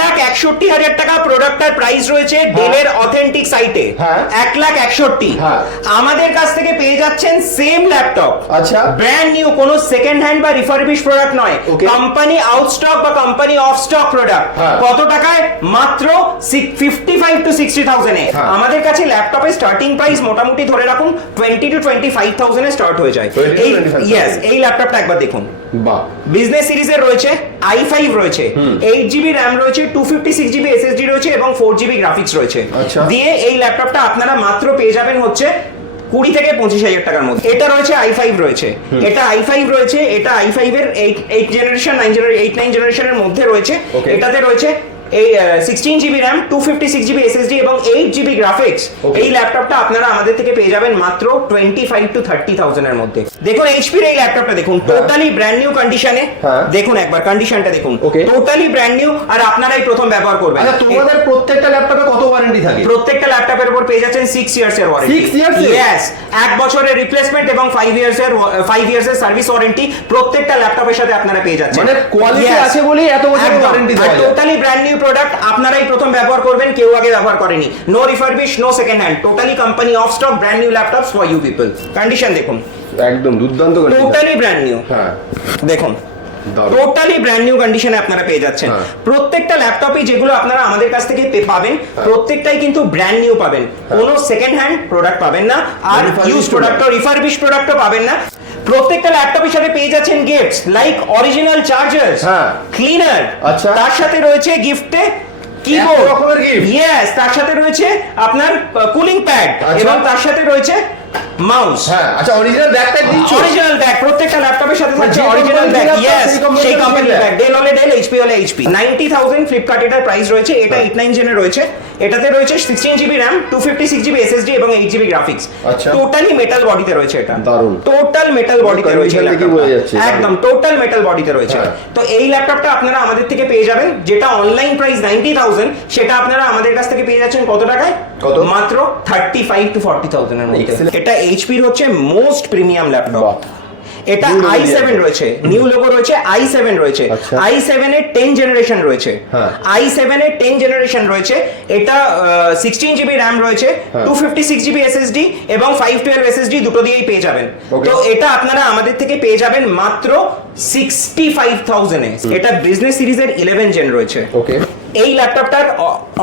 লাখ একষট্টি হাজার টাকা প্রোডাক্টটার প্রাইস রয়েছে ডেলের অথেন্টিক সাইটে হ্যাঁ। এক লাখ একষট্টি। হ্যাঁ। আমাদের কাছ থেকে পেয়ে যাচ্ছেন সেম ল্যাপটপ আচ্ছা। ব্র্যান্ড নিউ কোনো সেকেন্ড হ্যান্ড বা রিফারবিশ প্রোডাক্ট নয়। Okay. কোম্পানি আউট স্টক বা কোম্পানি অফ স্টক প্রোডাক্ট হ্যাঁ। কত টাকায়? মাত্র ফিফটি ফাইভ টু সিক্সটি থাউজেন্ডে হ্যাঁ। আমাদের কাছে ল্যাপটপের স্টার্টিং প্রাইস মোটামুটি ধরে রাখুন টোয়েন্টি টু টোয়েন্টি ফাইভ থাউজেন্ডে স্টার্ট হয়ে যায়। 20 to এই 25,000 ইয়েস এই ল্যাপটপটা একবার দেখুন। বাহ। বিজনেস সিরিজের রয়েছে আই ফাইভ রয়েছে এইট জিবি র্যাম রয়েছে two fifty six GB SSD রয়েছে এবং ফোর জিবি গ্রাফিক্স রয়েছে। আচ্ছা। দিয়ে এই ল্যাপটপটা আপনারা মাত্র পেয়ে যাবেন হচ্ছে কুড়ি থেকে পঁচিশ হাজার টাকার মধ্যে। এটা রয়েছে আই ফাইভ রয়েছে। এটা আই ফাইভ রয়েছে এটা আই ফাইভ এর eight generation nine eight nine জেনারেশনের মধ্যে রয়েছে। এটাতে রয়েছে এই sixteen GB RAM two fifty six GB SSD এবং এইট জিবি গ্রাফিক্স এই ল্যাপটপটা আপনারা আমাদের থেকে পেয়ে যাবেন মাত্র টোয়েন্টি ফাইভ টু থার্টি থাউজেন্ডের মধ্যে। দেখুন এইচপির এই ল্যাপটপটা দেখুন টোটালি ব্র্যান্ড নিউ কন্ডিশনে। দেখুন একবার কন্ডিশনটা দেখুন। টোটালি ব্র্যান্ড নিউ আর আপনারাই প্রথম ব্যবহার করবেন। আচ্ছা তোমাদের প্রত্যেকটা ল্যাপটপে কত ওয়ারেন্টি থাকে? প্রত্যেকটা ল্যাপটপের উপর পেয়ে যাচ্ছেন সিক্স ইয়ার্স এর ওয়ারেন্টি ইয়েস এক বছরের রিপ্লেসমেন্ট এবং ফাইভ ইয়ার্স এর ফাইভ ইয়ার্স এর সার্ভিস ওয়ারেন্টি প্রত্যেকটা ল্যাপটপের সাথে আপনারা পেয়ে যাচ্ছেন। মানে Yes. আছে বলেই এত warranty দেওয়া টোটালি ব্র্যান্ড নিউ প্রোডাক্ট আপনারাই প্রথম ব্যবহার করবেন কেউ আগে ব্যবহার করেনি। No refurbish no second hand totally company of stock brand new laptops for you people condition দেখুন। একদম দুর্দান্ত টোটালি ব্র্যান্ড নিউ হ্যাঁ। দেখুন টোটালি ব্র্যান্ড নিউ কন্ডিশনে আপনারা পেয়ে যাচ্ছেন। হ্যাঁ। প্রত্যেকটা ল্যাপটপই যেগুলো আপনারা আমাদের কাছ থেকে পাবেন প্রত্যেকটাই কিন্তু ব্র্যান্ড নিউ পাবেন। কোনো সেকেন্ড হ্যান্ড প্রোডাক্ট পাবেন না আর ইউজ প্রোডাক্ট রিফারবিশ প্রোডাক্টও পাবেন না। প্রত্যেকটা ল্যাপটপের সাথে পেয়ে যাচ্ছেন গিফটস লাইক অরিজিনাল চার্জার্স হ্যাঁ। ক্লিনার আচ্ছা। তার সাথে রয়েছে গিফটে কিবোর্ড রকমের gift? ইয়েস তার সাথে রয়েছে আপনার কুলিং প্যাড আচ্ছা। এবং তার সাথে রয়েছে মাউস হ্যাঁ আচ্ছা অরিজিনাল ব্যাগটা দিচ্ছ অরিজিনাল ব্যাগ প্রত্যেকটা ল্যাপটপের সাথে থাকছে অরিজিনাল ব্যাগ ইয়েস সেই কোম্পানির ব্যাগ ডেল হলে ডেল এইচপি হলে এইচপি 90000 ফ্লিপকার্ট এটার প্রাইস রয়েছে এটা হ্যাঁ। 89 জেনে রয়েছে এটাতে রয়েছে 16 জিবি RAM 256 জিবি SSD এবং 8 জিবি গ্রাফিক্স। টোটালি মেটাল বডিতে রয়েছে এটা। টোটাল মেটাল বডিতে রয়েছে একদম টোটাল মেটাল বডিতে রয়েছে হ্যাঁ। তো এই ল্যাপটপটা আপনারা আমাদের থেকে পেয়ে যাবেন যেটা অনলাইন প্রাইস 90000 সেটা আপনারা আমাদের কাছ থেকে পেয়ে যাচ্ছেন কত টাকায় কত? মাত্র 35 টু 40000 এর মধ্যে. এটা এইচপির হচ্ছে মোস্ট প্রিমিয়াম ল্যাপটপ। এটা আই সেভেন রয়েছে নিউ লোগো রয়েছে আই সেভেন রয়েছে। আচ্ছা। আই সেভেন এর টেন জেনারেশন রয়েছে। হ্যাঁ। আই সেভেন এর টেন জেনারেশন রয়েছে। এটা সিক্সটিন জিবি র্যাম রয়েছে হ্যাঁ। Two fifty six GB SSD এবং ফাইভ টুয়েলভ এসএসডি দুটো দিয়েই পেয়ে যাবেন। তো এটা আপনারা আমাদের থেকে পেয়ে যাবেন মাত্র সিক্সটি ফাইভ থাউজেন্ডে এটা বিজনেস সিরিজের ইলেভেন জেন রয়েছে। ওকে এই ল্যাপটপটার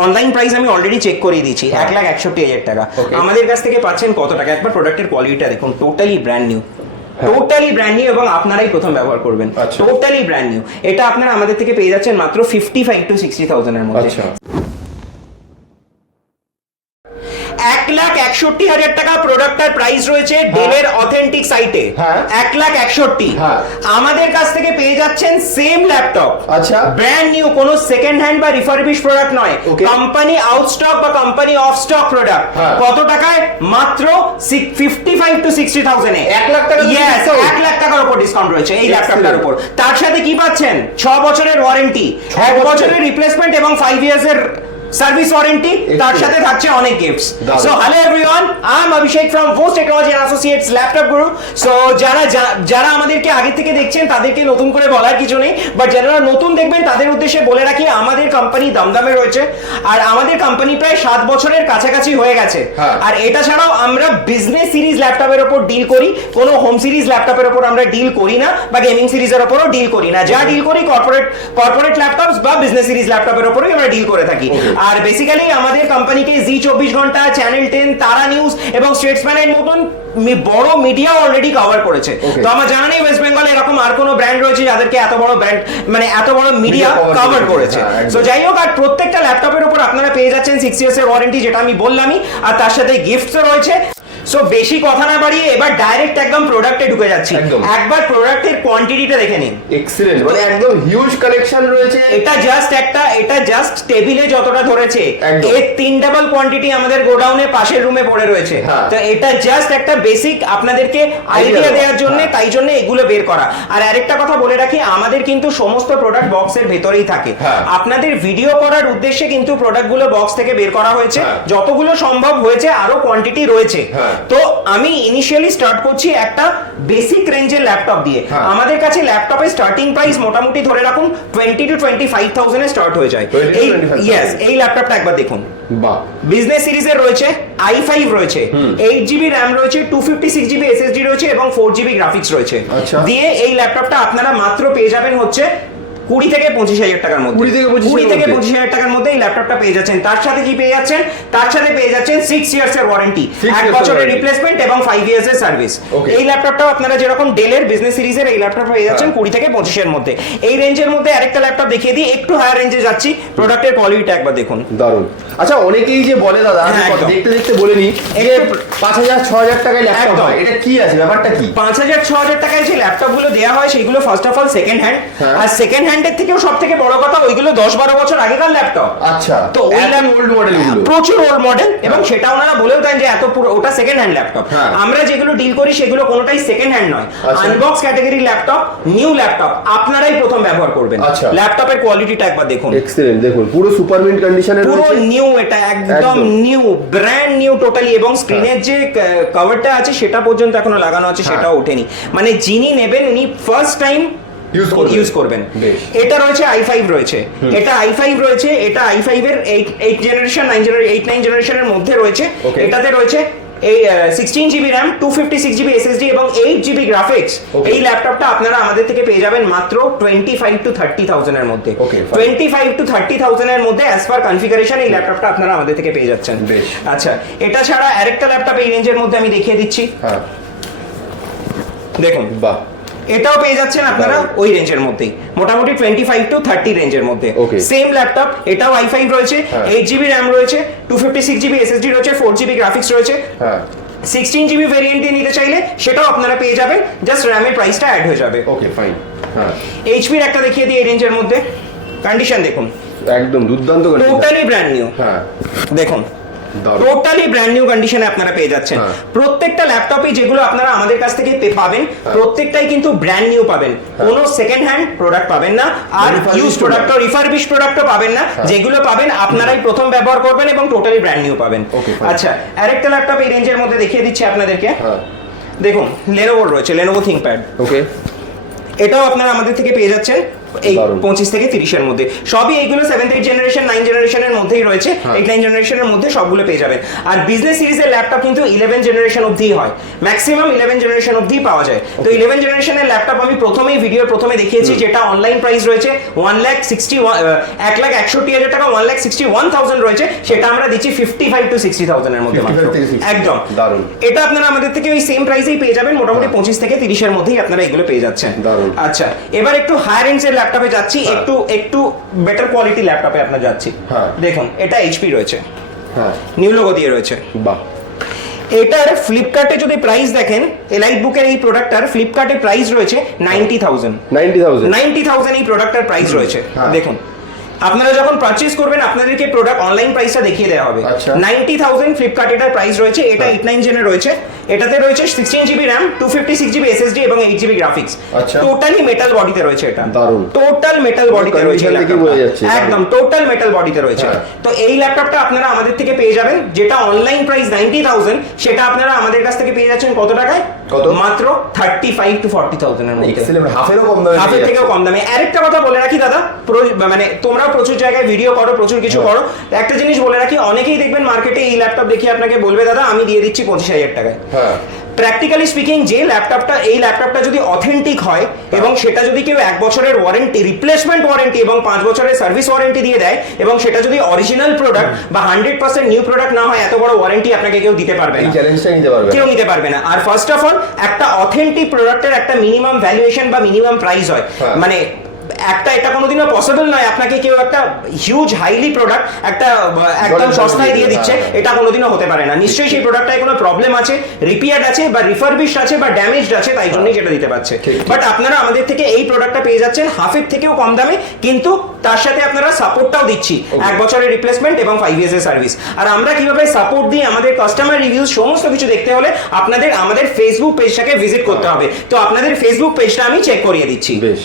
অনলাইন প্রাইস আমি অলরেডি চেক করিয়ে দিয়েছি এক লাখ একষট্টি হাজার টাকা। আমাদের কাছ থেকে পাচ্ছেন কত টাকা? একবার প্রোডাক্টের কোয়ালিটিটা দেখুন টোটালি ব্র্যান্ড নিউ হ্যাঁ। টোটালি ব্র্যান্ড নিউ এবং আপনারাই প্রথম ব্যবহার করবেন। আচ্ছা। টোটালি ব্র্যান্ড নিউ এটা আপনারা আমাদের থেকে পেয়ে যাচ্ছেন মাত্র ফিফটি ফাইভ টু সিক্সটি থাউজেন্ডের মধ্যে। একষট্টি হাজার টাকা প্রোডাক্টটার প্রাইস রয়েছে ডেলের অথেন্টিক সাইটে। এক লাখ একষট্টি। হ্যাঁ। আমাদের কাছ থেকে পেয়ে যাচ্ছেন সেম ল্যাপটপ আচ্ছা। ব্র্যান্ড নিউ কোনো সেকেন্ড হ্যান্ড বা রিফারবিশ প্রোডাক্ট নয়। কোম্পানি আউট স্টক বা কোম্পানি অফ স্টক প্রোডাক্ট। কত টাকায়? মাত্র fifty five to sixty thousand এক লাখ টাকা এক লাখ টাকার উপর ডিসকাউন্ট রয়েছে এই ল্যাপটপটার উপর। তার সাথে কি পাচ্ছেন? ছ বছরের ওয়ারেন্টি এক বছরের? বছরের রিপ্লেসমেন্ট এবং ফাইভ ইয়ার্স এর সার্ভিস ওয়ারেন্টি তার সাথে থাকছে অনেক gifts so hello everyone I am Abhishek from Bhos Technology and Associates Laptop Guru so যারা যারা আমাদেরকে আগে থেকে দেখছেন তাদেরকে নতুন করে বলার কিছু নেই বাট যারা নতুন দেখবেন তাদের উদ্দেশ্যে বলে রাখি আমাদের কোম্পানি দমদমে রয়েছে আর আমাদের কোম্পানি প্রায় সাত বছরের কাছাকাছি হয়ে গেছে। হ্যাঁ। আর এটা ছাড়াও আমরা বিজনেস সিরিজ ল্যাপটপের ওপর ডিল করি কোনো হোম সিরিজ ল্যাপটপের ওপর আমরা ডিল করি না বা গেমিং সিরিজের ওপরও ডিল করি না। যা ডিল করি কর্পোরেট কর্পোরেট ল্যাপটপস বা বিজনেস সিরিজ ল্যাপটপের ওপরই আমরা ডিল করে থাকি. আর বেসিক্যালি আমাদের কোম্পানিকে জি চব্বিশ ঘণ্টা চ্যানেল টেন তারা নিউজ এবং স্টেটসম্যানের মতন বড় মিডিয়া অলরেডি কভার করেছে। তো আমার জানা নেই ওয়েস্ট বেঙ্গলে এরকম আর কোনো ব্র্যান্ড রয়েছে যাদেরকে এত বড় ব্র্যান্ড মানে এত বড় মিডিয়া কভার করেছে, করেছে। হ্যাঁ, তো যাই হোক আর প্রত্যেকটা ল্যাপটপের উপর আপনারা পেয়ে যাচ্ছেন সিক্স ইয়ার্স এর ওয়ারেন্টি যেটা আমি বললামই আর তার সাথে গিফটসও রয়েছে। সো বেশি কথা না বাড়িয়ে এবার ডাইরেক্ট একদম প্রোডাক্টে ঢুকে যাচ্ছি একবার প্রোডাক্টের কোয়ান্টিটিটা দেখে নিন এক্সিলেন্ট মানে একদম হিউজ কালেকশন রয়েছে এটা জাস্ট একটা এটা জাস্ট টেবিলে যতটা ধরেছে। এর তিন ডাবল কোয়ান্টিটি আমাদের গোডাউনে পাশের রুমে পড়ে রয়েছে হ্যাঁ। তো এটা জাস্ট একটা বেসিক আপনাদেরকে আইডিয়া দেওয়ার জন্য হ্যাঁ। তাই জন্য এগুলো বের করা আর আরেকটা কথা বলে রাখি আমাদের কিন্তু সমস্ত প্রোডাক্ট বক্সের ভেতরেই থাকে হ্যাঁ। আপনাদের ভিডিও করার উদ্দেশ্যে কিন্তু প্রোডাক্টগুলো বক্স থেকে বের করা হয়েছে হ্যাঁ। যতগুলো সম্ভব হয়েছে আরও কোয়ান্টিটি রয়েছে। তো আমি ইনিশিয়ালি স্টার্ট করছি একটা বেসিক রেঞ্জের ল্যাপটপ দিয়ে। হ্যাঁ। আমাদের কাছে ল্যাপটপের স্টার্টিং প্রাইস মোটামুটি ধরে রাখুন টোয়েন্টি টু টোয়েন্টি ফাইভ থাউজেন্ডে স্টার্ট হয়ে যায়। এই 25,000 ইয়েস এই ল্যাপটপটা একবার দেখুন। বাহ। বিজনেস সিরিজের রয়েছে আই ফাইভ রয়েছে এইট জিবি র্যাম রয়েছে two fifty six GB SSD রয়েছে এবং ফোর জিবি গ্রাফিক্স রয়েছে। আচ্ছা। দিয়ে এই ল্যাপটপটা আপনারা মাত্র পেয়ে যাবেন হচ্ছে কুড়ি থেকে পঁচিশ হাজার টাকার মধ্যে। 20 থেকে কুড়ি থেকে পঁচিশ হাজার টাকার মধ্যে এই ল্যাপটপটা পেয়ে যাচ্ছেন। তার সাথে কি পেয়ে যাচ্ছেন? তার সাথে পেয়ে যাচ্ছেন সিক্স ইয়ার্স এর ওয়ারেন্টি এক বছরের রিপ্লেসমেন্ট এবং ফাইভ ইয়ার্স এর সার্ভিস. এই ল্যাপটপটাও আপনারা যেরকম ডেলের বিজনেস সিরিজের এই ল্যাপটপ পেয়ে যাচ্ছেন হ্যাঁ। কুড়ি থেকে পঁচিশের মধ্যে। এই রেঞ্জের মধ্যে আরেকটা ল্যাপটপ দেখিয়ে দিই একটু হায়ার রেঞ্জে যাচ্ছি। প্রোডাক্টের কোয়ালিটিটা একবার দেখুন। দারুণ আচ্ছা অনেকেই যে বলে দাদা হ্যাঁ, দেখতে দেখতে বলে নি যে পাঁচ হাজার ছ হাজার টাকায় ল্যাপটপ হয়। এটা কি আছে? ব্যাপারটা কি? পাঁচ হাজার ছ হাজার টাকায় যে ল্যাপটপগুলো দেওয়া হয় সেগুলো first of all second hand হ্যাঁ। আর সেকেন্ড হ্যান্ডের থেকেও সব থেকে বড় কথা ওইগুলো দশ বারো বছর আগেকার ল্যাপটপ আচ্ছা তো ওই ওল্ড মডেল প্রচুর ওল্ড মডেল এবং হ্যাঁ। সেটা ওনারা বলেও দেন যে এত পুরো ওটা সেকেন্ড হ্যান্ড ল্যাপটপ হ্যাঁ। আমরা যেগুলো ডিল করি সেগুলো কোনোটাই সেকেন্ড হ্যান্ড নয় আচ্ছা। Unbox category laptop new laptop আপনারাই প্রথম ব্যবহার করবেন আচ্ছা। ল্যাপটপের কোয়ালিটিটা একবার দেখুন এক্সেলেন্ট দেখুন পুরো সুপার মিন্ট কন্ডিশনে পুরো নিউ এটা একদম। নিউ ব্র্যান্ড নিউ টোটালি এবং স্ক্রিনের যে কভারটা আছে সেটা পর্যন্ত এখনও লাগানো আছে হ্যাঁ। সেটাও ওঠেনি মানে যিনি নেবেন উনি ফার্স্ট টাইম। ইউজ করবেন। এটা রয়েছে আই ফাইভ রয়েছে। এটা আই ফাইভ রয়েছে এটা আই ফাইভ এর eight eight generation nine eight nine জেনারেশনের মধ্যে রয়েছে। এটাতে রয়েছে এই sixteen GB RAM two fifty six GB SSD এবং এইট জিবি গ্রাফিক্স এই ল্যাপটপটা আপনারা আমাদের থেকে পেয়ে যাবেন মাত্র টোয়েন্টি ফাইভ টু থার্টি থাউজেন্ডের মধ্যে. টোয়েন্টি ফাইভ টু থার্টি থাউজেন্ডের মধ্যে অ্যাজ পার কনফিগারেশন এই ল্যাপটপটা আপনারা আমাদের থেকে পেয়ে যাচ্ছেন। আচ্ছা এটা ছাড়া আরেকটা ল্যাপটপ এই রেঞ্জের মধ্যে আমি দেখিয়ে দিচ্ছি। হ্যাঁ। দেখুন। বাহ। এটাও পেয়ে যাচ্ছেন আপনারা ওই রেঞ্জের মধ্যেই। মোটামুটি টোয়েন্টি ফাইভ টু থার্টি রেঞ্জের মধ্যে. সেম ল্যাপটপ এটাও আই ফাইভ রয়েছে হ্যাঁ। এইট জিবি র্যাম রয়েছে two fifty six GB SSD রয়েছে ফোর জিবি গ্রাফিক্স রয়েছে। হ্যাঁ। সিক্সটিন জিবি ভেরিয়েন্ট নিতে চাইলে সেটাও আপনারা পেয়ে যাবেন জাস্ট র্যামের প্রাইসটা অ্যাড হয়ে যাবে। ওকে ফাইন হ্যাঁ। এইচপির একটা দেখিয়ে দিই এই রেঞ্জের মধ্যে। কন্ডিশন দেখুন। একদম দুর্দান্ত। টোটালি ব্র্যান্ড নিউ হ্যাঁ। দেখুন টোটালি ব্র্যান্ড নিউ কন্ডিশনে আপনারা পেয়ে যাচ্ছেন। হ্যাঁ। প্রত্যেকটা ল্যাপটপে যেগুলো আপনারা আমাদের কাছ থেকে পে- পাবেন প্রত্যেকটাই কিন্তু ব্র্যান্ড নিউ পাবেন। কোনো সেকেন্ড হ্যান্ড প্রোডাক্ট পাবেন না আর ইউজ প্রোডাক্ট। রিফারবিশ প্রোডাক্টও পাবেন না। যেগুলো পাবেন আপনারাই প্রথম ব্যবহার করবেন এবং টোটালি ব্র্যান্ড নিউ পাবেন। আচ্ছা আরেকটা ল্যাপটপ এই রেঞ্জের মধ্যে দেখিয়ে দিচ্ছি আপনাদেরকে। হ্যাঁ। দেখুন লেনোভোর রয়েছে লেনোভো থিংকপ্যাড ওকে এটাও আপনারা আমাদের থেকে পেয়ে যাচ্ছেন। এই পঁচিশ থেকে তিরিশের মধ্যে। সবই এইগুলো সেভেন্থ এইট জেনারেশন নাইন জেনারেশনের মধ্যেই রয়েছে। হ্যাঁ। এইট নাইন জেনারেশনের মধ্যে সবগুলো পেয়ে যাবেন। আর বিজনেস সিরিজের ল্যাপটপ কিন্তু ইলেভেন জেনারেশন অবধি হয়। ম্যাক্সিমাম ইলেভেন জেনারেশন অবধি পাওয়া যায়। তো ইলেভেন জেনারেশনের ল্যাপটপ আমি প্রথমেই ভিডিওর প্রথমে দেখিয়েছি যেটা অনলাইন প্রাইস রয়েছে ওয়ান লাখ সিক্সটি এক লাখ একষট্টি হাজার টাকা one lakh sixty one thousand রয়েছে। সেটা আমরা দিচ্ছি ফিফটি ফাইভ টু সিক্সটি থাউজেন্ডের মধ্যে 55 মাত্র থেকে 60 একদম। দারুণ। এটা আপনারা আমাদের থেকে ওই সেম প্রাইসেই পেয়ে যাবেন। মোটামুটি পঁচিশ থেকে তিরিশের মধ্যেই আপনারা এগুলো পেয়ে যাচ্ছেন। আচ্ছা এবার একটু হায়ার এন্ডস এর ল্যাপটপে যাচ্ছি হ্যাঁ। একটু একটু বেটার কোয়ালিটি ল্যাপটপে আপনার যাচ্ছি। হ্যাঁ। দেখুন এটা এইচপি রয়েছে। হ্যাঁ। নিউ লোগো দিয়ে রয়েছে। বাহ। এটার ফ্লিপকার্টে যদি প্রাইস দেখেন এলাইট বুকের এই প্রোডাক্টটার ফ্লিপকার্টে প্রাইস রয়েছে ninety thousand ninety thousand ninety thousand এই প্রোডাক্টের প্রাইস রয়েছে। হ্যাঁ। দেখুন আপনারা যখন পারচেজ করবেন আপনাদেরকে প্রোডাক্ট অনলাইন প্রাইসটা দেখিয়ে দেওয়া হবে। নাইনটি থাউজেন্ড ফ্লিপকার্ট এটার প্রাইস রয়েছে এটা হ্যাঁ। এইট নাইন জেনে রয়েছে। এটাতে রয়েছে sixteen GB RAM two fifty six GB SSD এবং এইট জিবি গ্রাফিক্স আচ্ছা। টোটালি মেটাল বডিতে রয়েছে এটা। টোটাল মেটাল বডিতে রয়েছে দেখে একদম টোটাল মেটাল বডিতে রয়েছে। হ্যাঁ। তো এই ল্যাপটপটা আপনারা আমাদের থেকে পেয়ে যাবেন যেটা অনলাইন প্রাইস নাইনটি থাউজেন্ড সেটা আপনারা আমাদের কাছ থেকে পেয়ে যাচ্ছেন কত টাকায়? কত? মাত্র থার্টি ফাইভ টু ফর্টি থাউজেন্ডের মধ্যে। হাফেরও কম দামে হাফের থেকেও কম দামে। আরেকটা কথা বলে রাখি দাদা মানে তোমরা প্রচুর জায়গায় ভিডিও করো প্রচুর কিছু হ্যাঁ। করো। একটা জিনিস বলে রাখি অনেকেই দেখবেন মার্কেটে এই ল্যাপটপ দেখিয়ে আপনাকে বলবে দাদা আমি দিয়ে দিচ্ছি পঁচিশ হাজার টাকায়। হ্যাঁ। প্র্যাকটিক্যালি স্পিকিং যে ল্যাপটপটা এই ল্যাপটপটা যদি অথেন্টিক হয় এবং সেটা যদি কেউ এক বছরের ওয়ারেন্টি রিপ্লেসমেন্ট ওয়ারেন্টি এবং পাঁচ বছরের সার্ভিস ওয়ারেন্টি দিয়ে দেয় এবং সেটা যদি অরিজিনাল প্রোডাক্ট বা হান্ড্রেড পার্সেন্ট নিউ প্রোডাক্ট না হয় এত বড় ওয়ারেন্টি আপনাকে কেউ দিতে পারবে না। কেউ নিতে পারবে না। আর ফার্স্ট অফ অল একটা অথেন্টিক প্রোডাক্টের একটা মিনিমাম ভ্যালুয়েশন বা মিনিমাম প্রাইস হয়। হ্যাঁ। মানে একটা এটা কোনোদিনও পসিবল নয়। আপনাকে কেউ একটা হিউজ হাইলি প্রোডাক্ট একটা একদম সস্তায় দিয়ে দিচ্ছে। হ্যাঁ। এটা কোনোদিনও হতে পারে না। নিশ্চয়ই সেই প্রোডাক্টটায় কোনো প্রবলেম আছে রিপেয়ার্ড আছে বা রিফারবিশ আছে বা ড্যামেজড আছে তাই জন্যই সেটা দিতে পারছে। বাট আপনারা আমাদের থেকে এই প্রোডাক্টটা পেয়ে যাচ্ছেন। হাফের থেকেও কম দামে কিন্তু তার সাথে আপনারা সাপোর্টটাও দিচ্ছি। এক বছরের রিপ্লেসমেন্ট এবং ফাইভ ইয়ার্স এর সার্ভিস আর আমরা কীভাবে সাপোর্ট দিই আমাদের কাস্টমার রিভিউজ সমস্ত কিছু দেখতে হলে আপনাদের আমাদের ফেসবুক পেজটাকে ভিজিট করতে হবে। তো আপনাদের ফেসবুক পেজটা আমি চেক করিয়ে দিচ্ছি। বেশ।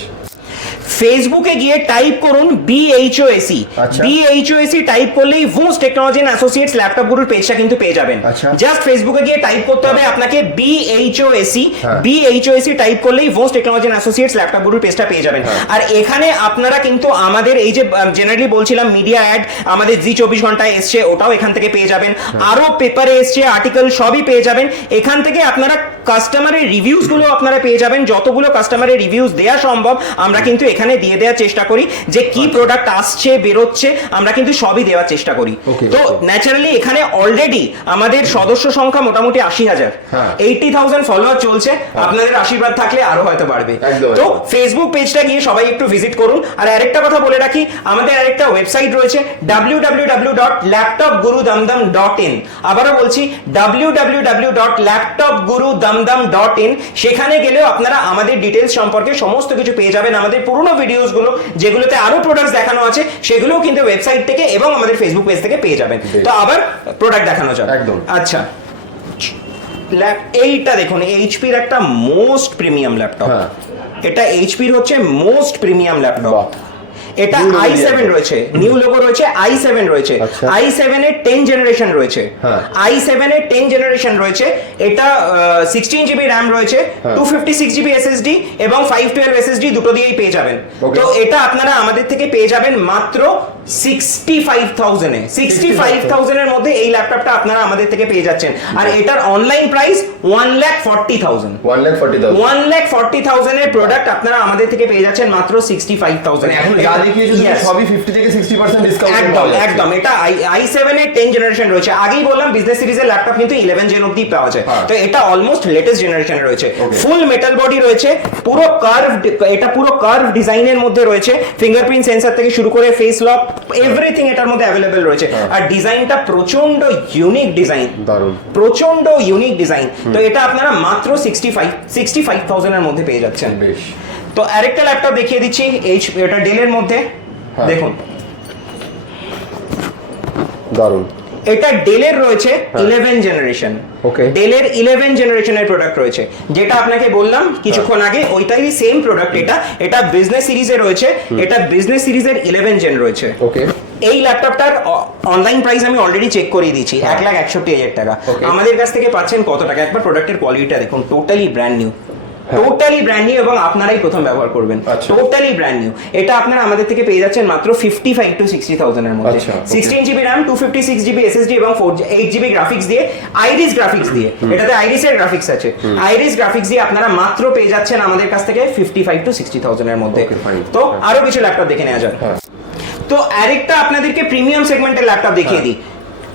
ফেসবুকে গিয়ে টাইপ করুন বিএইচওএসি আচ্ছা। বিএইচওএসি টাইপ করলেই Bhos Technology and Associates Laptop গুরুর পেজটা কিন্তু পেয়ে যাবেন আচ্ছা। জাস্ট ফেসবুকে গিয়ে টাইপ করতে হবে আপনাকে বিএইচওএসি হ্যাঁ। বিএইচওএসি টাইপ করলেই Bhos Technology and Associates Laptop গুরুর পেজটা পেয়ে যাবেন হ্যাঁ। আর এখানে আপনারা কিন্তু আমাদের এই যে জেনারেলি বলছিলাম মিডিয়া অ্যাড আমাদের জি চব্বিশ ঘন্টায় এসছে ওটাও এখান থেকে পেয়ে যাবেন হ্যাঁ। আরও পেপারে এসছে আর্টিকেল সবই পেয়ে যাবেন এখান থেকে আপনারা কাস্টমারের রিভিউজগুলো আপনারা পেয়ে যাবেন। যতগুলো কাস্টমারের রিভিউজ দেওয়া সম্ভব আমরা কিন্তু এখানে দিয়ে দেওয়ার চেষ্টা করি যে কি আচ্ছা। প্রোডাক্ট আসছে বেরোচ্ছে আমরা কিন্তু সবই দেওয়ার চেষ্টা করি। তো ন্যাচারালি এখানে অলরেডি আমাদের সদস্য সংখ্যা মোটামুটি আশি হাজার। হ্যাঁ। এইটি থাউজেন্ড ফলোয়ার চলছে আপনাদের আশীর্বাদ থাকলে আরও হয়তো বাড়বে। তো ফেসবুক পেজটা গিয়ে সবাই একটু ভিজিট করুন। আর আরেকটা কথা বলে রাখি আমাদের আরেকটা ওয়েবসাইট রয়েছে W W W dot laptop guru Dumdum dot in আবারও বলছি W W W dot laptop guru Dumdum dot in সেখানে গেলেও আপনারা আমাদের ডিটেলস সম্পর্কে সমস্ত কিছু পেয়ে যাবেন। আমাদের পুরোনো ভিডিওসগুলো যেগুলোতে আরও প্রোডাক্টস দেখানো আছে সেগুলোও কিন্তু ওয়েবসাইট থেকে এবং আমাদের ফেসবুক পেজ থেকে পেয়ে যাবেন। তো আবার প্রোডাক্ট দেখানো যাক। একদম। আচ্ছা। এইটা দেখুন এইচপির একটা মোস্ট প্রিমিয়াম ল্যাপটপ। এটা এইচপির হচ্ছে মোস্ট প্রিমিয়াম ল্যাপটপ। এটা আই সেভেন রয়েছে নিউ লোগো রয়েছে আই সেভেন রয়েছে আচ্ছা। আই সেভেন এর টেন জেনারেশন রয়েছে হ্যাঁ। আই সেভেন এর টেন জেনারেশন রয়েছে এটা সিক্সটিন জিবি র্যাম রয়েছে হ্যাঁ। Two fifty six GB SSD এবং ফাইভ টুয়েলভ এসএসডি দুটো দিয়েই পেয়ে যাবেন তো এটা আপনারা আমাদের থেকে পেয়ে যাবেন মাত্র সিক্সটি ফাইভ থাউজেন্ডে সিক্সটি ফাইভ থাউজেন্ডের মধ্যে এই ল্যাপটপটা আপনারা আমাদের থেকে পেয়ে যাচ্ছেন। আর এটার online price one lakh forty thousand one forty thousand one lakh forty থাউজেন্ডের product আপনারা আমাদের থেকে পেয়ে যাচ্ছেন মাত্র সিক্সটি ফাইভ থাউজেন্ড এখন যা দেখিয়েছো সবই ফিফটি থেকে সিক্সটি পার্সেন্ট ডিসকাউন্ট একদম একদম। এটা আই আই সেভেন এর টেন জেনারেশন রয়েছে। আগেই বললাম বিজনেস সিরিজের ল্যাপটপ কিন্তু ইলেভেন জেন অব্দি পাওয়া যায়। হ্যাঁ। তো এটা অলমোস্ট লেটেস্ট জেনারেশনে রয়েছে। ফুল মেটাল বডি রয়েছে। পুরো কার্ভ এটা পুরো কার্ভ ডিজাইনের মধ্যে রয়েছে। ফিঙ্গারপ্রিন্ট সেন্সর থেকে শুরু করে ফেস লক এভরিথিং এটার মধ্যে অ্যাভেলেবেল রয়েছে। হ্যাঁ। আর ডিজাইনটা প্রচণ্ড ইউনিক ডিজাইন দারুণ। প্রচণ্ড ইউনিক ডিজাইন তো এটা আপনারা মাত্র সিক্সটি ফাইভ সিক্সটি ফাইভ থাউজেন্ডের মধ্যে পেয়ে যাচ্ছেন। বেশ। তো আরেকটা ল্যাপটপ দেখিয়ে দিচ্ছি এইচ এটা ডেলের মধ্যে। হ্যাঁ। দেখুন। দারুণ। এটা ডেলের রয়েছে ইলেভেন জেনারেশন। Okay. ডেলের ইলেভেন জেনারেশনের প্রোডাক্ট রয়েছে। যেটা আপনাকে বললাম কিছুক্ষণ হ্যাঁ। আগে ওইটাই সেম প্রোডাক্ট এটা। এটা বিজনেস সিরিজে রয়েছে। এটা বিজনেস সিরিজের ইলেভেন জেন রয়েছে। ওকে এই ল্যাপটপটার অনলাইন প্রাইস আমি অলরেডি চেক করিয়ে দিচ্ছি হ্যাঁ। এক লাখ একষট্টি হাজার টাকা। আমাদের কাছ থেকে পাচ্ছেন কত টাকা? একবার প্রোডাক্টের কোয়ালিটিটা দেখুন। Totally brand new totally brand new এবং আপনারাই প্রথম ব্যবহার করবেন। হ্যাঁ। টোটালি ব্র্যান্ড নিউ এটা আপনারা আমাদের থেকে পেয়ে যাচ্ছেন মাত্র ফিফটি ফাইভ টু সিক্সটি থাউজেন্ডের মধ্যে. Sixteen GB RAM two fifty six GB SSD এবং ফোর এইট জিবি গ্রাফিক্স দিয়ে আইরিস গ্রাফিক্স দিয়ে। এটাতে আইরিসের গ্রাফিক্স আছে। আইরিস গ্রাফিক্স দিয়ে আপনারা মাত্র পেয়ে যাচ্ছেন আমাদের কাছ থেকে ফিফটি ফাইভ টু সিক্সটি থাউজেন্ডের মধ্যে। তো আরও কিছু ল্যাপটপ দেখে নেওয়া যাক। হ্যাঁ। তো আরেকটা আপনাদেরকে প্রিমিয়াম সেগমেন্টের ল্যাপটপ দেখিয়ে দিই।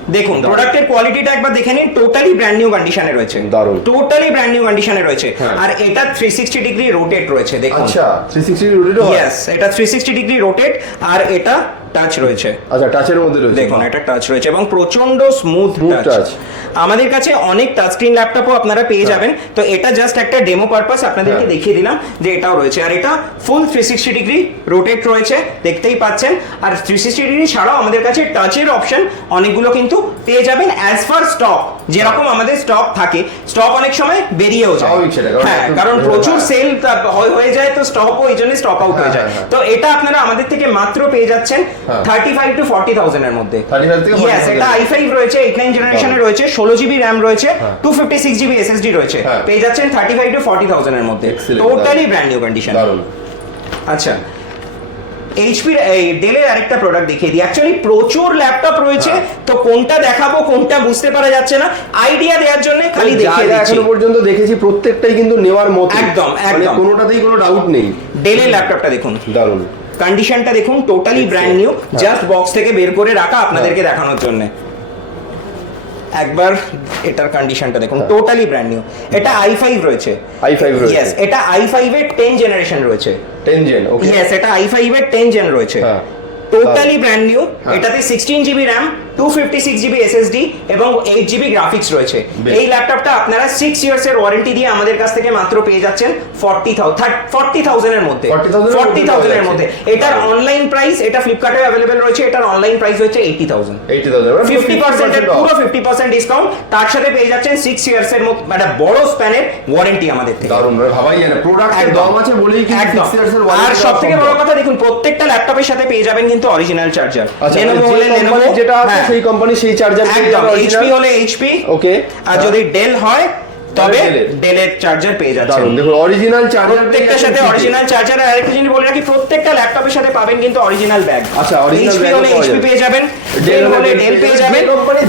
দেখুন প্রোডাক্টের কোয়ালিটিটা একবার দেখে নিন টোটালি ব্র্যান্ড নিউ কন্ডিশনে রয়েছে। দারুণ। টোটালি ব্র্যান্ড নিউ কন্ডিশনে রয়েছে। হ্যাঁ। আর এটা থ্রি সিক্সটি ডিগ্রি রোটেট রয়েছে দেখুন। আচ্ছা থ্রি সিক্সটি রুটিও হয়? ইয়েস এটা থ্রি সিক্সটি ডিগ্রি রোটেট আর এটা টাচ রয়েছে। আচ্ছা টাচের মধ্যে রয়েছে। দেখুন এটা টাচ রয়েছে এবং প্রচণ্ড স্মুথ টাচ আমাদের কাছে অনেক টাচ স্ক্রিন ল্যাপটপও আপনারা পেয়ে যাবেন। তো এটা জাস্ট একটা ডেমো পারপাস আপনাদেরকে হ্যাঁ। দেখিয়ে দিলাম যে এটাও রয়েছে। আর এটা full three sixty degree rotate রয়েছে দেখতেই পাচ্ছেন। আর থ্রি সিক্সটি ডিগ্রি ছাড়াও আমাদের কাছে টাচের অপশন অনেকগুলো কিন্তু পেয়ে যাবেন অ্যাজ ফার স্টক যেরকম আমাদের স্টক থাকে। স্টক অনেক সময় বেরিয়েও যায়। হ্যাঁ কারণ প্রচুর হ্যাঁ। সেল হয়ে যায় তো স্টক ওই জন্য স্টক আউট হয়ে হ্যাঁ, যায়। হ্যাঁ, তো এটা আপনারা আমাদের থেকে মাত্র পেয়ে যাচ্ছেন। হ্যাঁ। থার্টি ফাইভ টু ফর্টি থাউজেন্ডের মধ্যে। 35 থেকে 40,000 Yes, এটা আই ফাইভ রয়েছে এইট নাইন জেনারেশনে রয়েছে ষোলো জিবি র্যাম রয়েছে হ্যাঁ। Two fifty six GB SSD রয়েছে। হ্যাঁ। পেয়ে যাচ্ছেন থার্টি ফাইভ টু ফর্টি থাউজেন্ডের মধ্যে। টোটালি ব্র্যান্ড নিউ কন্ডিশন আচ্ছা। এইচপির এই ডেলের আরেকটা প্রোডাক্ট দেখিয়ে দিই। অ্যাকচুয়ালি প্রচুর ল্যাপটপ রয়েছে। হ্যাঁ। তো কোনটা দেখাবো কোনটা বুঝতে পারা যাচ্ছে না। আইডিয়া দেওয়ার জন্য খালি যা দেখিয়ে যা দিচ্ছি। এখনও পর্যন্ত দেখেছি প্রত্যেকটাই কিন্তু নেওয়ার মতো একদম, মানে একদম। কোনোটাতেই কোনো ডাউট নেই। ডেলের ল্যাপটপটা দেখুন। দারুণ। কন্ডিশনটা দেখুন totally brand new. Just box থেকে বের করে রাখা আপনাদেরকে দেখানোর জন্য। একবার এটার কন্ডিশনটা দেখুন। টোটালি ব্র্যান্ড নিউ এটা আই ফাইভ রয়েছে। i5 রয়েছে। ইয়েস এটা আই ফাইভ এর টেন জেনারেশন রয়েছে। টেন জেন ওকে ইয়েস এটা আই ফাইভ এর টেন জেন রয়েছে। হ্যাঁ। Totally brand new. এটাতে sixteen GB RAM two fifty six GB SSD এবং এইট জিবি গ্রাফিক্স রয়েছে। এই ল্যাপটপটা আপনারা সিক্স ইয়ার্স এর ওয়ারেন্টি দিয়ে আমাদের কাছ থেকে মাত্র পেয়ে যাচ্ছেন ফর্টি ফর্টি থাউজেন্ডের মধ্যে। ফর্টি থাউজেন্ডের মধ্যে এটার অনলাইন প্রাইস এটা ফ্লিপকার্টে অ্যাভেলেবেল রয়েছে এটার অনলাইন প্রাইস হচ্ছে এইটি থাউজেন্ড ফিফটি পার্সেন্টের পুরো ফিফটি পার্সেন্ট ডিসকাউন্ট তার সাথে পেয়ে যাচ্ছেন সিক্স ইয়ার্স এর একটা বড় স্প্যানের ওয়ারেন্টি আমাদের থেকে। দারুণ ভাবাই যায় না। প্রোডাক্টের। দাম আছে বলেই কিন্তু একদম। 6 ইয়ার্স এর আর সব থেকে বড় কথা দেখুন প্রত্যেকটা ল্যাপটপের সাথে পেয়ে যাবেন কিন্তু অরিজিনাল চার্জার হলে যে যেটা আছে হ্যাঁ, সেই কোম্পানি সেই চার্জার একদম এইচপি হলে এইচপি ওকে আর যদি ডেল হয় তবে এর। ডেলের চার্জার পেয়ে যাচ্ছেন। দেখুন অরিজিনাল চার্জার প্রত্যেকটার সাথে অরিজিনাল চার্জার আর আরেকটা জিনিস বলে রাখি প্রত্যেকটা ল্যাপটপের সাথে পাবেন কিন্তু অরিজিনাল ব্যাগ আচ্ছা, bag ও হলে এইচপি পেয়ে যাবেন ডেল হলে ডেল পেয়ে যাবেন,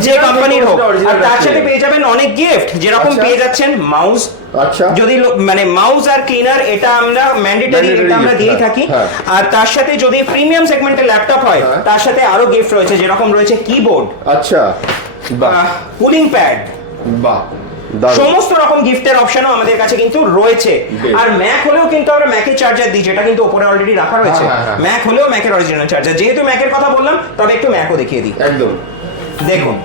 যে কোম্পানির হোক আর তার সাথে পেয়ে যাবেন অনেক গিফট যেরকম আচ্ছা। পেয়ে যাচ্ছেন মাউস আচ্ছা। যদি মানে মাউস আর ক্লিনার এটা আমরা ম্যান্ডেটরি এটা আমরা দিয়ে হ্যাঁ, থাকি। হ্যাঁ। আর তার সাথে যদি প্রিমিয়াম সেগমেন্টের ল্যাপটপ হয় হ্যাঁ। তার সাথে আরও গিফট রয়েছে যেরকম রয়েছে কিবোর্ড আচ্ছা। বাহ। কুলিং প্যাড বাহ। সমস্ত রকম গিফটের অপশনও আমাদের কাছে কিন্তু রয়েছে। আর ম্যাক হলেও কিন্তু আমরা ম্যাকের চার্জার দিই যেটা কিন্তু উপরে অলরেডি রাখা রয়েছে। হ্যাঁ, হ্যাঁ, হ্যাঁ। ম্যাক হলেও ম্যাকের অরিজিনাল চার্জার যেহেতু ম্যাকের কথা বললাম তবে একটু ম্যাকও দেখিয়ে দিই। একদম। দেখুন।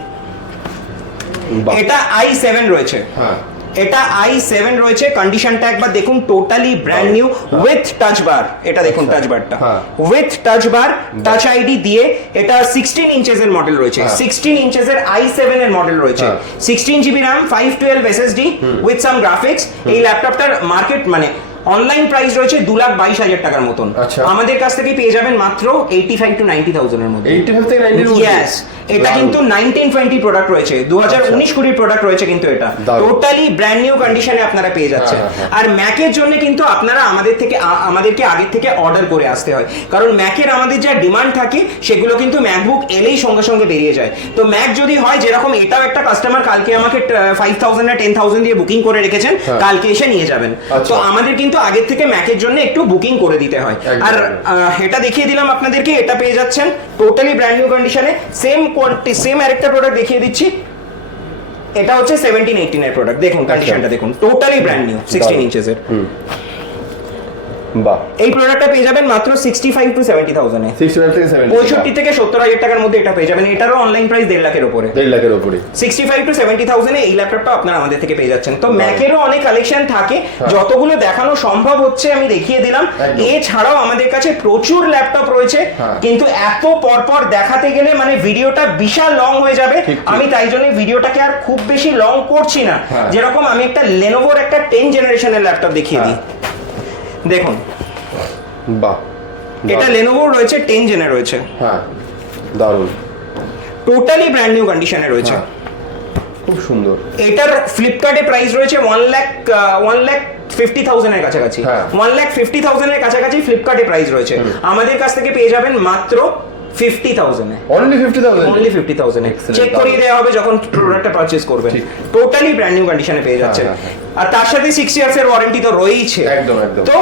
এটা আই সেভেন রয়েছে। হ্যাঁ। এটা আই সেভেন রয়েছে কন্ডিশনটা একবার দেখুন totally brand new with touch bar এটা দেখুন টাচ বারটা হ্যাঁ। With touch bar touch ID দিয়ে এটা সিক্সটিন ইঞ্চেস এর মডেল রয়েছে হ্যাঁ। সিক্সটিন ইঞ্চেস এর আই সেভেন এর মডেল রয়েছে হ্যাঁ। Sixteen GB RAM five twelve SSD with some graphics এই ল্যাপটপটার মার্কেট মানে অনলাইন প্রাইস রয়েছে দু লাখ বাইশ হাজার টাকার মতন আচ্ছা। আমাদের কাছ থেকে পেয়ে যাবেন মাত্র এইটি ফাইভ টু নাইনটি থাউজেন্ডের মধ্যে 85 থেকে 90 এর মধ্যে? ইয়েস এটা কিন্তু নাইনটিন টোয়েন্টি প্রোডাক্ট রয়েছে। দু হাজার উনিশ কুড়ির প্রোডাক্ট রয়েছে কিন্তু এটা। টোটালি ব্র্যান্ড নিউ কন্ডিশনে আপনারা পেয়ে যাচ্ছেন। হ্যাঁ, হ্যাঁ, আর ম্যাকের জন্য কিন্তু আপনারা আমাদের থেকে আমাদেরকে আগের থেকে অর্ডার করে আসতে হয়। কারণ ম্যাকের আমাদের যা ডিমান্ড থাকে সেগুলো কিন্তু ম্যাকবুক এলেই সঙ্গে সঙ্গে বেরিয়ে যায়। তো ম্যাক যদি হয় যেরকম এটাও একটা কাস্টমার কালকে আমাকে ফাইভ থাউজেন্ড না টেন থাউজেন্ড দিয়ে বুকিং করে রেখেছেন হ্যাঁ। কালকে এসে নিয়ে যাবেন। আচ্ছা। তো আমাদের কিন্তু আগের থেকে ম্যাকের জন্য একটু বুকিং করে দিতে হয়। আর এটা দেখিয়ে দিলাম আপনাদেরকে এটা পেয়ে যাচ্ছেন টোটালি ব্র্যান্ড নিউ কন্ডিশনে সেম কোয়ান্টি সেম আরেকটা প্রোডাক্ট দেখিয়ে দিচ্ছি। এটা হচ্ছে সেভেন্টিন এইটিন এর প্রোডাক্ট দেখুন কন্ডিশনটা দেখুন। টোটালি ব্র্যান্ড নিউ সিক্সটিন দারুণ। বাহ। এই প্রোডাক্টটা পেয়ে যাবেন মাত্র সিক্সটি ফাইভ টু সেভেন্টি থাউজেন্ডে 65 থেকে 70 পঁয়ষট্টি থেকে সত্তর হাজার টাকার মধ্যে এটা পেয়ে যাবেন। এটারও অনলাইন প্রাইস দেড় লাখের উপরে। দেড় লাখের উপরে। সিক্সটি ফাইভ টু সেভেন্টি থাউজেন্ডে এই ল্যাপটপটা আপনারা আমাদের থেকে পেয়ে যাচ্ছেন। তো ম্যাকেরও অনেক কালেকশন থাকে। যতগুলো দেখানো সম্ভব হচ্ছে আমি দেখিয়ে দিলাম। এছাড়াও আমাদের কাছে প্রচুর ল্যাপটপ রয়েছে। হ্যাঁ। কিন্তু এত পরপর দেখাতে গেলে মানে ভিডিওটা বিশাল লং হয়ে যাবে। আমি তাই জন্য ভিডিওটাকে আর খুব বেশি লং করছি না। হ্যাঁ। যেরকম আমি একটা লেনোভোর একটা টেন জেনারেশনের ল্যাপটপ দেখিয়ে দিই। দেখুন। বাহ এটা লেনোভো রয়েছে টেন জেনে রয়েছে। হ্যাঁ দারুণ। টোটালি ব্র্যান্ড নিউ কন্ডিশনে রয়েছে। হ্যাঁ। খুব সুন্দর। এটার ফ্লিপকার্টে প্রাইস রয়েছে one lakh one lakh fifty থাউজেন্ডের কাছাকাছি। ওয়ান লাখ ফিফটি থাউজেন্ডের কাছাকাছি ফ্লিপকার্টে প্রাইস রয়েছে। আমাদের কাছ থেকে পেয়ে যাবেন মাত্র fifty থাউজেন্ডে only 50000 only fifty thousand Excellent, check করিয়ে দারুণ। দেওয়া হবে যখন প্রোডাক্টটা পারচেজ করবেন ঠিক। টোটালি ব্র্যান্ড নিউ কন্ডিশনে পেয়ে যাচ্ছেন। হ্যাঁ, হ্যাঁ, আর তার সাথে সিক্স ইয়ার্স এর ওয়ারেন্টি তো রয়েইছে। একদম, একদম। তো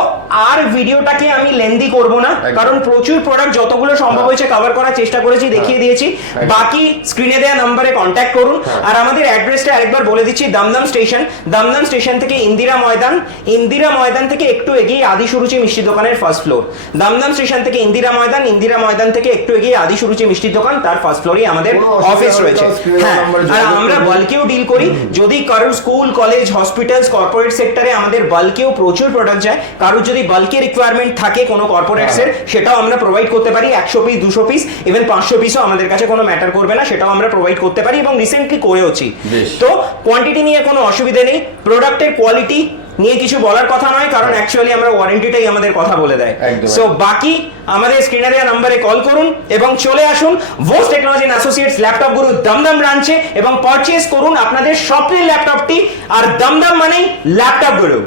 আর ভিডিওটাকে আমি লেন্দি করব না কারণ প্রচুর প্রোডাক্ট যতগুলো সম্ভব হ্যাঁ। হয়েছে কভার করার চেষ্টা করেছি দেখিয়ে দিয়েছি। বাকি স্ক্রিনে দেওয়া নম্বরে কন্ট্যাক্ট করুন। হ্যাঁ। আর আমাদের অ্যাড্রেসটা আরেকবার বলে দিচ্ছি দমদম স্টেশন দমদম স্টেশন থেকে ইন্দিরা ময়দান। ইন্দিরা ময়দান থেকে একটু এগিয়ে আদি সুরুচি মিষ্টি দোকানের ফার্স্ট ফ্লোর দমদম স্টেশন থেকে ইন্দিরা ময়দান ইন্দিরা ময়দান থেকে একটু এগিয়ে আদি সুরুচি মিষ্টির দোকান তার ফার্স্ট ফ্লোরে আমাদের অফিস রয়েছে। হ্যাঁ আর আমরা। বাল্কেও ডিল করি। যদি কারোর স্কুল কলেজ হসপিটালস কর্পোরেট সেক্টরে আমাদের বাল্কেও প্রচুর প্রোডাক্ট যায় কারোর যদি বাল্কে রিকোয়ারমেন্ট থাকে কোনো কর্পোরেটস এর সেটাও আমরা প্রোভাইড করতে পারি একশো পিস দুশো পিস ইভেন পাঁচশো পিসও আমাদের কাছে কোনো ম্যাটার করবে না সেটাও আমরা প্রোভাইড করতে পারি এবং রিসেন্টলি করেওছি। তো কোয়ান্টিটি নিয়ে কোনো অসুবিধা নেই প্রোডাক্টের কোয়ালিটি নিয়ে কিছু বলার কথা নয় কারণ অ্যাকচুয়ালি আমরা ওয়ারেন্টিটাই আমাদের কথা বলে দেয়। সো বাকি আমাদের স্ক্রিনে দেওয়া নাম্বারে কল করুন এবং চলে আসুন ভোস টেকনোলজি অ্যাসোসিয়েটস ল্যাপটপ গুরু দমদম ব্রাঞ্চে এবং পারচেজ করুন আপনাদের স্বপ্নের ল্যাপটপটি আর দমদম মানেই ল্যাপটপ গুরু